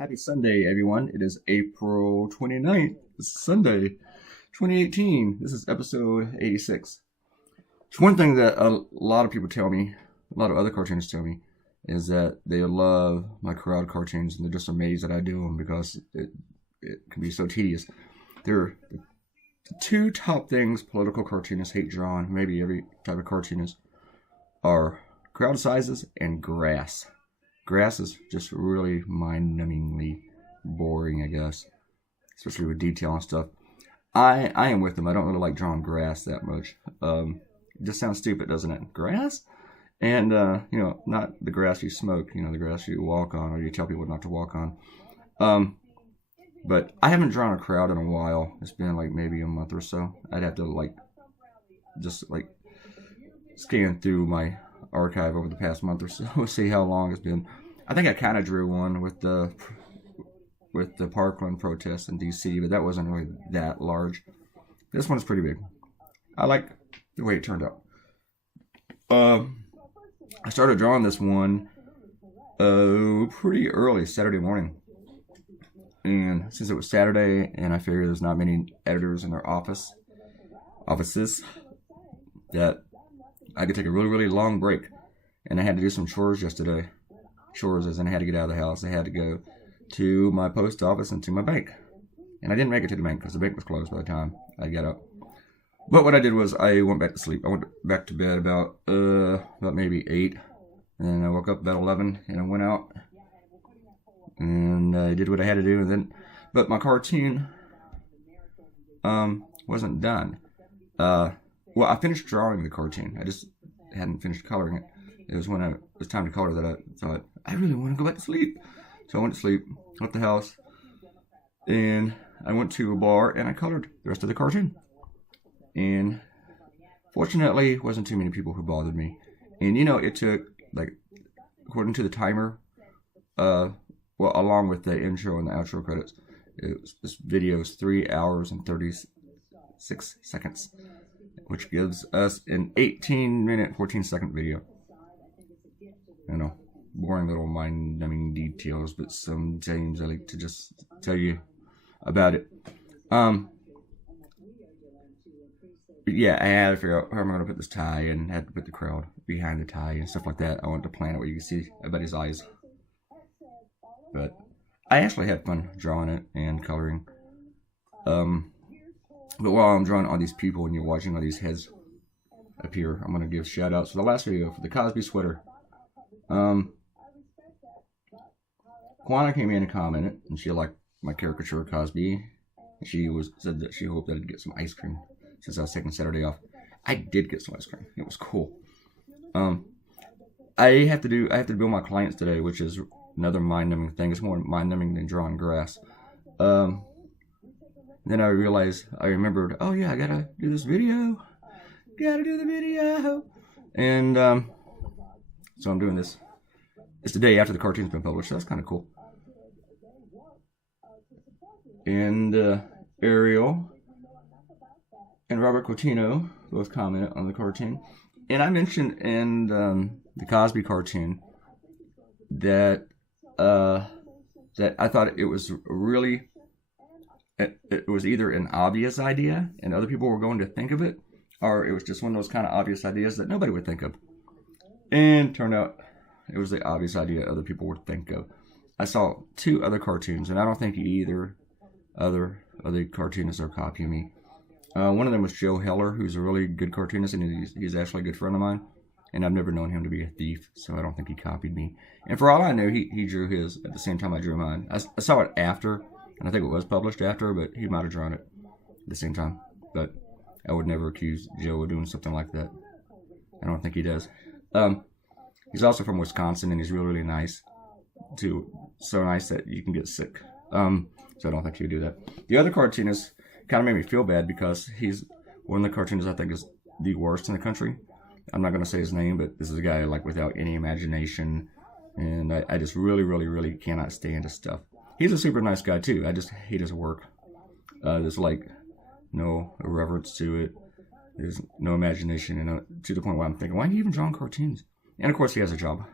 Happy Sunday, everyone. It is April 29th. This is Sunday, 2018. This is episode 86. It's one thing that a lot of people tell me, a lot of other cartoonists tell me, is that they love my crowd cartoons and they're just amazed that I do them because it can be so tedious. There are the two top things political cartoonists hate drawing, maybe every type of cartoonist, are crowd sizes and grass. Grass is just really mind-numbingly boring, I guess, especially with detail and stuff. I am with them. I don't really like drawing grass that much. It just sounds stupid, doesn't it? Grass? And, not the grass you smoke, the grass you walk on or you tell people not to walk on. But I haven't drawn a crowd in a while. It's been like maybe a month or so. I'd have to just scan through my archive over the past month or so, see how long it's been. I think I kind of drew one with the Parkland protests in DC, but that wasn't really that large. This one's pretty big. I like the way it turned out. I started drawing this one pretty early Saturday morning, and since it was Saturday, and I figured there's not many editors in their offices, that I could take a really, really long break. And I had to do some chores yesterday. Chores as in I had to get out of the house. I had to go to my post office and to my bank. And I didn't make it to the bank because the bank was closed by the time I got up. But what I did was I went back to sleep. I went back to bed about maybe 8. And then I woke up about 11 and I went out. And I did what I had to do. But my cartoon wasn't done. Well, I finished drawing the cartoon. I just hadn't finished coloring it. It was when it was time to color that I thought, I really want to go back to sleep. So I went to sleep, left the house, and I went to a bar and I colored the rest of the cartoon. And fortunately, wasn't too many people who bothered me. And it took, according to the timer, along with the intro and the outro credits, this video is 3 hours and 36 seconds. Which gives us an 18-minute, 14-second video. Boring little mind-numbing details, but sometimes I like to just tell you about it. But yeah, I had to figure out how I'm going to put this tie and had to put the crowd behind the tie and stuff like that. I wanted to plan it where you can see everybody's eyes. But I actually had fun drawing it and coloring. But while I'm drawing all these people and you're watching all these heads appear, I'm going to give shout outs for the last video for the Cosby sweater. Kwana came in and commented, and she liked my caricature of Cosby. She said that she hoped that I'd get some ice cream since I was taking Saturday off. I did get some ice cream. It was cool. I have to bill my clients today, which is another mind-numbing thing. It's more mind-numbing than drawing grass. Then I remembered, oh yeah, I gotta do this video. Gotta do the video. And so I'm doing this. It's the day after the cartoon's been published, so that's kind of cool. And Ariel and Robert Coutinho both commented on the cartoon. And I mentioned in the Cosby cartoon that I thought it was really... It was either an obvious idea and other people were going to think of it, or it was just one of those kind of obvious ideas that nobody would think of. And turned out it was the obvious idea other people would think of. I saw 2 other cartoons, and I don't think either other cartoonists are copying me. One of them was Joe Heller, who's a really good cartoonist, and he's actually a good friend of mine. And I've never known him to be a thief, so I don't think he copied me. And for all I know, he drew his at the same time I drew mine. I saw it after. And I think it was published after, but he might have drawn it at the same time. But I would never accuse Joe of doing something like that. I don't think he does. He's also from Wisconsin, and he's really, really nice. So nice that you can get sick. So I don't think he would do that. The other cartoonist kind of made me feel bad because he's one of the cartoonists I think is the worst in the country. I'm not going to say his name, but this is a guy without any imagination. And I just really, really, really cannot stand his stuff. He's a super nice guy, too. I just hate his work. There's, no irreverence to it. There's no imagination, and to the point where I'm thinking, why are you even drawing cartoons? And, of course, he has a job.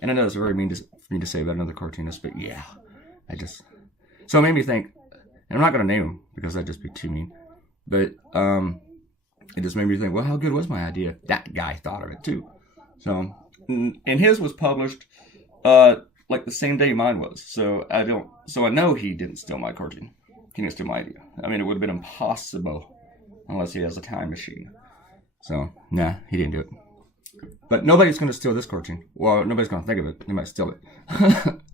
And I know it's very mean for me to say about another cartoonist, but yeah, so it made me think, and I'm not going to name him because that'd just be too mean, but it just made me think, well, how good was my idea? That guy thought of it too. So, and his was published like the same day mine was. So I know he didn't steal my cartoon. He didn't steal my idea. I mean, it would have been impossible unless he has a time machine. So, nah, he didn't do it. But nobody's going to steal this cartoon. Well, nobody's going to think of it. They might steal it.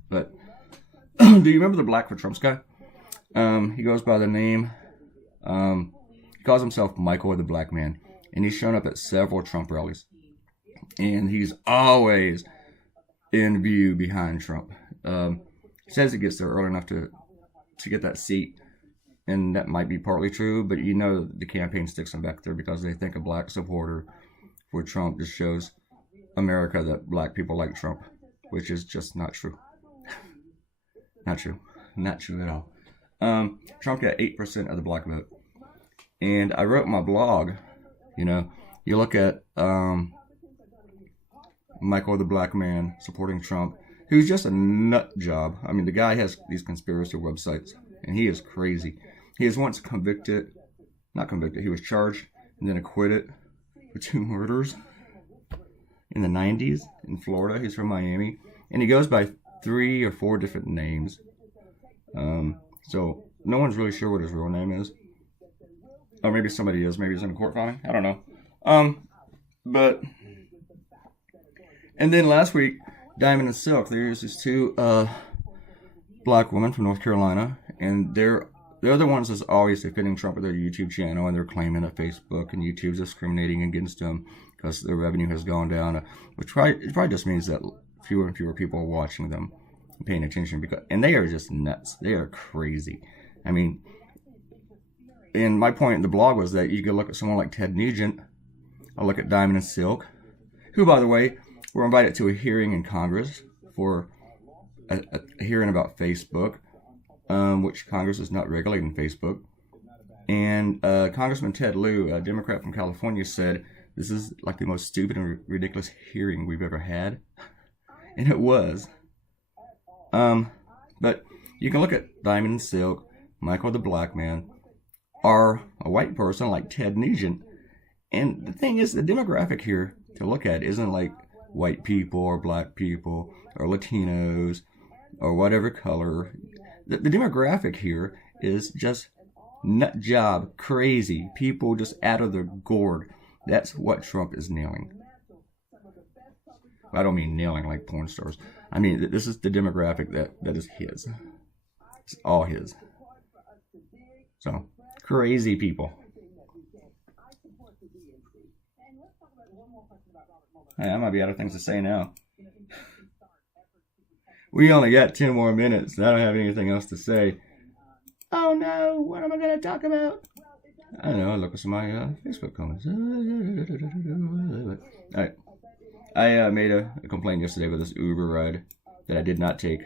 But do you remember the Black for Trumps guy? He goes by the name, he calls himself Michael the Black Man. And he's shown up at several Trump rallies. And he's always in view behind Trump. He says he gets there early enough to get that seat. And that might be partly true, but you know the campaign sticks him back there because they think a black supporter for Trump just shows America that black people like Trump, which is just not true. Not true. Not true at all. Trump got 8% of the black vote. And I wrote in my blog, you look at Michael the Black Man supporting Trump, who's just a nut job. I mean, the guy has these conspiracy websites, and he is crazy. He was once not convicted, he was charged and then acquitted for 2 murders in the 90s in Florida. He's from Miami. And he goes by 3 or 4 different names. So no one's really sure what his real name is. Or maybe somebody is. Maybe he's in a court filing. I don't know. And then last week, Diamond and Silk, there's these 2 black women from North Carolina. And they're the ones that's always defending Trump with their YouTube channel, and they're claiming that Facebook and YouTube's discriminating against them because their revenue has gone down, which probably just means that fewer and fewer people are watching them and paying attention. And they are just nuts. They are crazy. I mean, and my point in the blog was that you could look at someone like Ted Nugent, or look at Diamond and Silk, who, by the way, were invited to a hearing in Congress for a hearing about Facebook, which Congress is not regulating Facebook. And Congressman Ted Lieu, a Democrat from California, said, this is like the most stupid and ridiculous hearing we've ever had. And it was. But you can look at Diamond and Silk, Michael the Black Man, or a white person like Ted Nugent. And the thing is, the demographic here to look at isn't like white people or black people or Latinos or whatever color. The demographic here is just nut job, crazy, people just out of their gourd. That's what Trump is nailing. I don't mean nailing like porn stars. I mean, this is the demographic that is his. It's all his. So, crazy people. Hey, I might be out of things to say now. We only got 10 more minutes. I don't have anything else to say. Oh no, what am I going to talk about? I don't know, look at some of my Facebook comments. Alright. I made a complaint yesterday with this Uber ride that I did not take.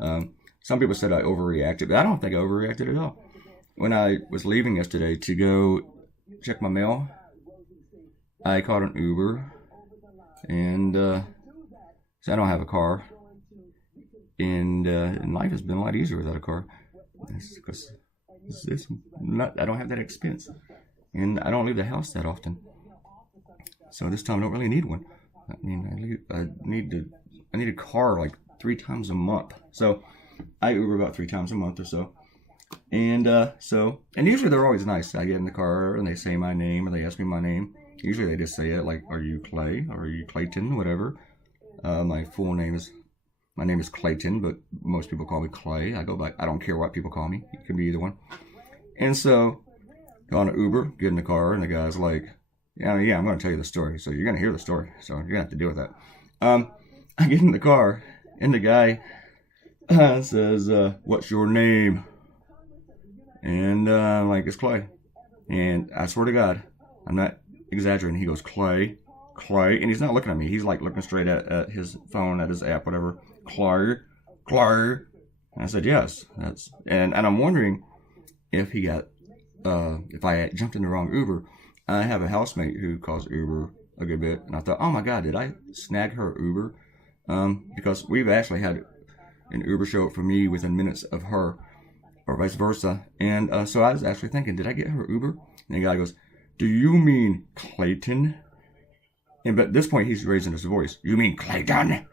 Some people said I overreacted, but I don't think I overreacted at all. When I was leaving yesterday to go check my mail, I called an Uber, and so I don't have a car. And life has been a lot easier without a car. Because I don't have that expense. And I don't leave the house that often. So this time I don't really need one. I mean, I need a car like 3 times a month. So I Uber about 3 times a month or so. And and usually they're always nice. I get in the car and they say my name or they ask me my name. Usually they just say it like, are you Clay? Or are you Clayton? Whatever. My name is Clayton, but most people call me Clay. I go by, I don't care what people call me. It can be either one. And so, go on an Uber, get in the car, and the guy's like, yeah, I'm going to tell you the story. So you're going to hear the story. So you're going to have to deal with that. I get in the car, and the guy says, what's your name? And I'm like, it's Clay. And I swear to God, I'm not exaggerating. He goes, Clay. And he's not looking at me. He's like looking straight at his phone, at his app, whatever. Clay. And I said, yes. And I'm wondering if he got, if I had jumped in the wrong Uber. I have a housemate who calls Uber a good bit. And I thought, oh my God, did I snag her Uber? because we've actually had an Uber show up for me within minutes of her, or vice versa. And so I was actually thinking, did I get her Uber? And the guy goes, do you mean Clayton? And but at this point, he's raising his voice. You mean Clayton?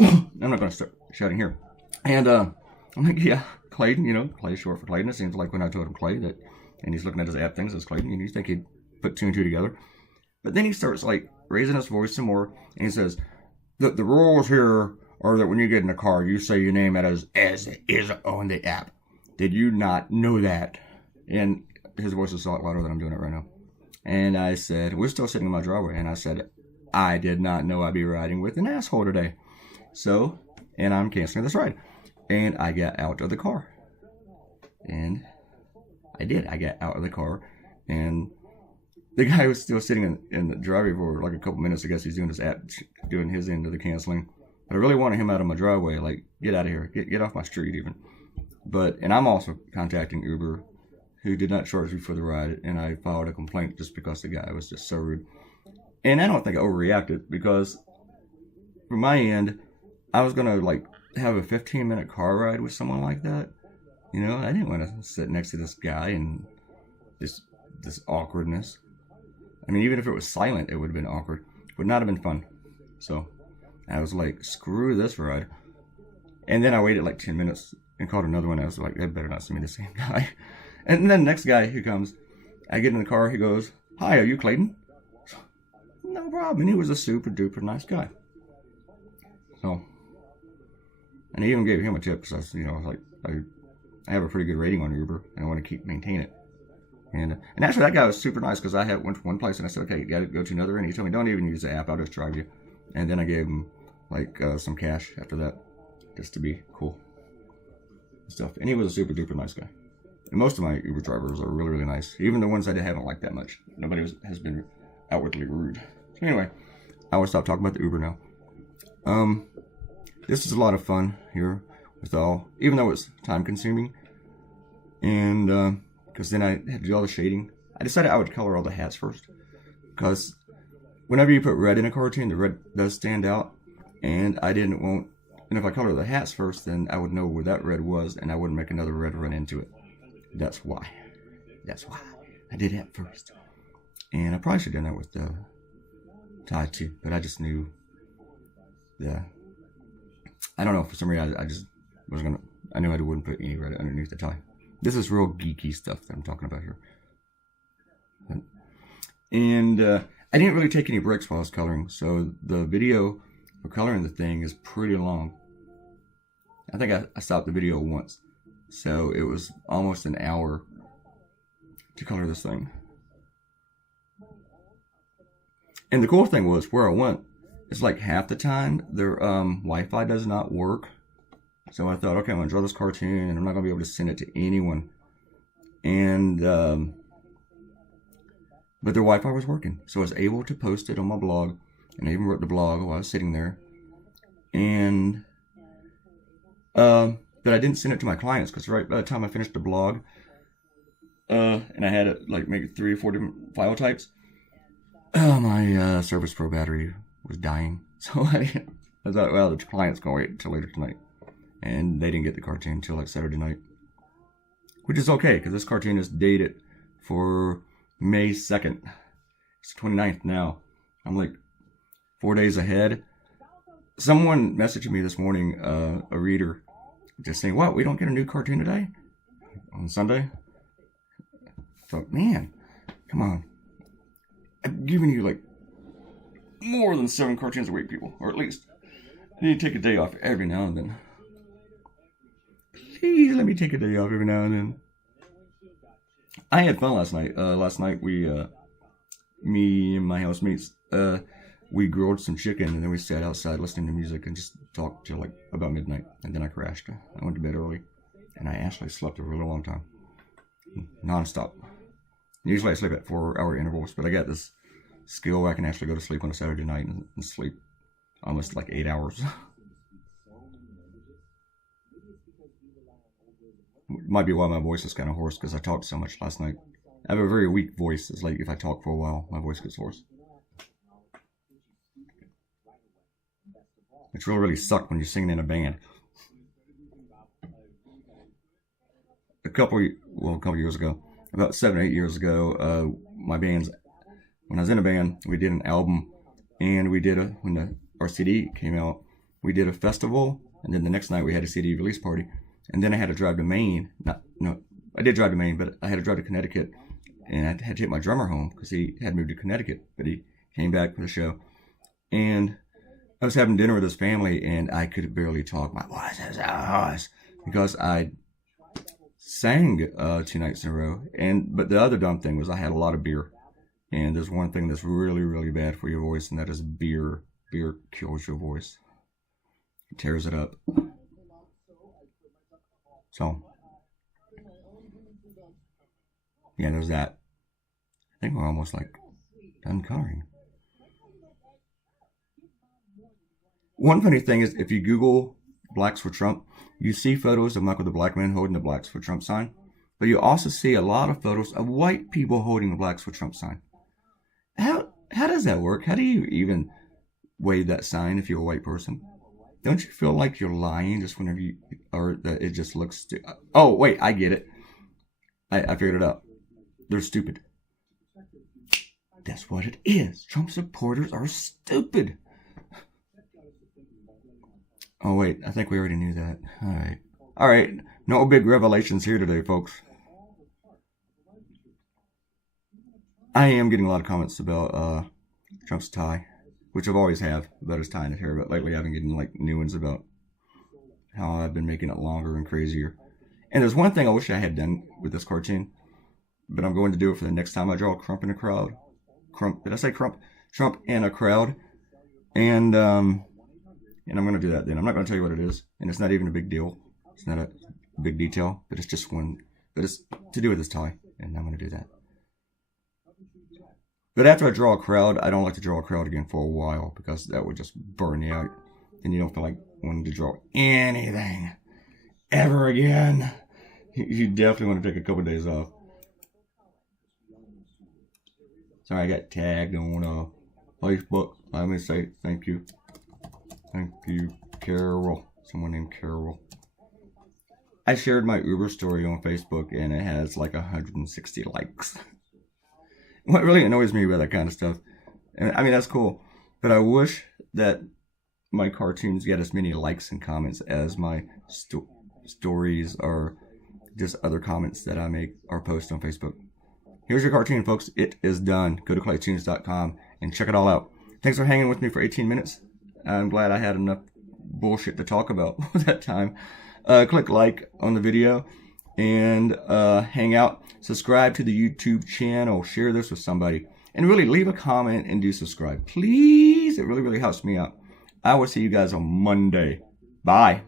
I'm not going to start shouting here. And I'm like, yeah, Clayton, Clay short for Clayton. It seems like when I told him Clay that, and he's looking at his app things as Clayton, and you think he'd put two and two together. But then he starts like raising his voice some more, and he says, the rules here are that when you get in a car, you say your name as it is on the app. Did you not know that? And his voice is a lot louder than I'm doing it right now. And I said, we're still sitting in my driveway, and I said, I did not know I'd be riding with an asshole today. So, and I'm canceling this ride. And I got out of the car. And I did. I got out of the car. And the guy was still sitting in the driveway for like a couple minutes. I guess he's doing his doing his end of the canceling. But I really wanted him out of my driveway. Like, get out of here. Get off my street even. And I'm also contacting Uber, who did not charge me for the ride. And I filed a complaint just because the guy was just so rude. And I don't think I overreacted, because from my end, I was going to like have a 15-minute car ride with someone like that. I didn't want to sit next to this guy and this awkwardness. I mean, even if it was silent, it would have been awkward. It would not have been fun. So I was like, screw this ride. And then I waited like 10 minutes and called another one. I was like, they better not send me the same guy. And then the next guy who comes, I get in the car, he goes, hi, are you Clayton? No problem. And he was a super duper nice guy. So, and I even gave him a tip because I have a pretty good rating on Uber and I want to maintain it. And actually that guy was super nice, because I went to one place and I said, okay, you got to go to another. And he told me, don't even use the app. I'll just drive you. And then I gave him like some cash after that, just to be cool and stuff. And he was a super duper nice guy. And most of my Uber drivers are really, really nice. Even the ones I haven't liked that much. Nobody has been outwardly rude. So anyway, I will stop talking about the Uber now. This is a lot of fun here with even though it's time consuming. And because then I had to do all the shading. I decided I would color all the hats first, because whenever you put red in a cartoon, the red does stand out. And I didn't want, and if I color the hats first, then I would know where that red was, and I wouldn't make another red run into it. That's why I did that first. And I probably should have done that with the tie too, but I just knew I don't know, for some reason I just was gonna, I knew I wouldn't put any red underneath the tie. This is real geeky stuff that I'm talking about here. And I didn't really take any breaks while I was coloring, so the video for coloring the thing is pretty long. I think I stopped the video once, so it was almost an hour to color this thing. And the cool thing was, where I went, it's like half the time their Wi-Fi does not work. So I thought, okay, I'm gonna draw this cartoon and I'm not gonna be able to send it to anyone. And but their Wi-Fi was working, so I was able to post it on my blog, and I even wrote the blog while I was sitting there. And but I didn't send it to my clients, because right by the time I finished the blog, and I had it like maybe 3 or 4 different file types, my Surface Pro battery was dying. So I thought, well, the client's gonna wait until later tonight, and they didn't get the cartoon until like Saturday night, which is okay, because this cartoon is dated for May 2nd. It's the 29th now. I'm like 4 days ahead. Someone messaged me this morning, a reader, just saying, what, we don't get a new cartoon today? On Sunday? I thought, man, come on. I'm giving you like more than 7 cartoons a week, people. Or at least I need to take a day off every now and then. Please let me take a day off every now and then. I had fun last night. Last night we, me and my housemates, we grilled some chicken, and then we sat outside listening to music and just talked till like about midnight. And then I crashed. I went to bed early, and I actually slept a really long time, non-stop. Usually I sleep at 4-hour intervals, but I got this skill where I can actually go to sleep on a Saturday night and sleep almost like 8 hours. Might be why my voice is kind of hoarse, because I talked so much last night. I have a very weak voice. It's like if I talk for a while, my voice gets hoarse. It's really sucked when you're singing in a band. A couple years ago, about 7 or 8 years ago, when I was in a band, we did an album, and when our CD came out, we did a festival, and then the next night we had a CD release party, and then I had to drive to Maine. I did drive to Maine, but I had to drive to Connecticut, and I had to take my drummer home because he had moved to Connecticut, but he came back for the show, and I was having dinner with his family, and I could barely talk. My voice is hoarse because I sang 2 nights in a row, but the other dumb thing was I had a lot of beer, and there's one thing that's really, really bad for your voice, and that is beer. Beer kills your voice. It tears it up. So, yeah, there's that. I think we're almost like done coloring. One funny thing is, if you Google Blacks for Trump, you see photos of Michael the Black Man holding the Blacks for Trump sign, but you also see a lot of photos of white people holding the Blacks for Trump sign. How does that work? How do you even wave that sign if you're a white person? Don't you feel like you're lying just whenever or that it just looks oh, wait, I get it. I figured it out. They're stupid. That's what it is. Trump supporters are stupid. Oh, wait, I think we already knew that. All right. No big revelations here today, folks. I am getting a lot of comments about Trump's tie, which I've always have about his tie in his hair, but lately I've been getting like new ones about how I've been making it longer and crazier. And there's one thing I wish I had done with this cartoon, but I'm going to do it for the next time I draw Crump in a crowd. Crump, did I say Crump? Trump in a crowd. And I'm going to do that then. I'm not going to tell you what it is, and it's not even a big deal. It's not a big detail, but it's just one, but it's to do with this tie, and I'm going to do that. But after I draw a crowd, I don't like to draw a crowd again for a while because that would just burn you out. And you don't feel like wanting to draw anything ever again. You definitely want to take a couple of days off. Sorry, I got tagged on Facebook. Let me say thank you. Thank you, Carol. Someone named Carol. I shared my Uber story on Facebook and it has like 160 likes. What really annoys me about that kind of stuff, and I mean, that's cool, but I wish that my cartoons get as many likes and comments as my stories or just other comments that I make or post on Facebook. Here's your cartoon, folks. It is done. Go to Claytoonz.com and check it all out. Thanks for hanging with me for 18 minutes. I'm glad I had enough bullshit to talk about that time. Click like on the video and hang out. Subscribe to the YouTube channel. Share this with somebody. And really leave a comment and do subscribe. Please. It really, really helps me out. I will see you guys on Monday. Bye.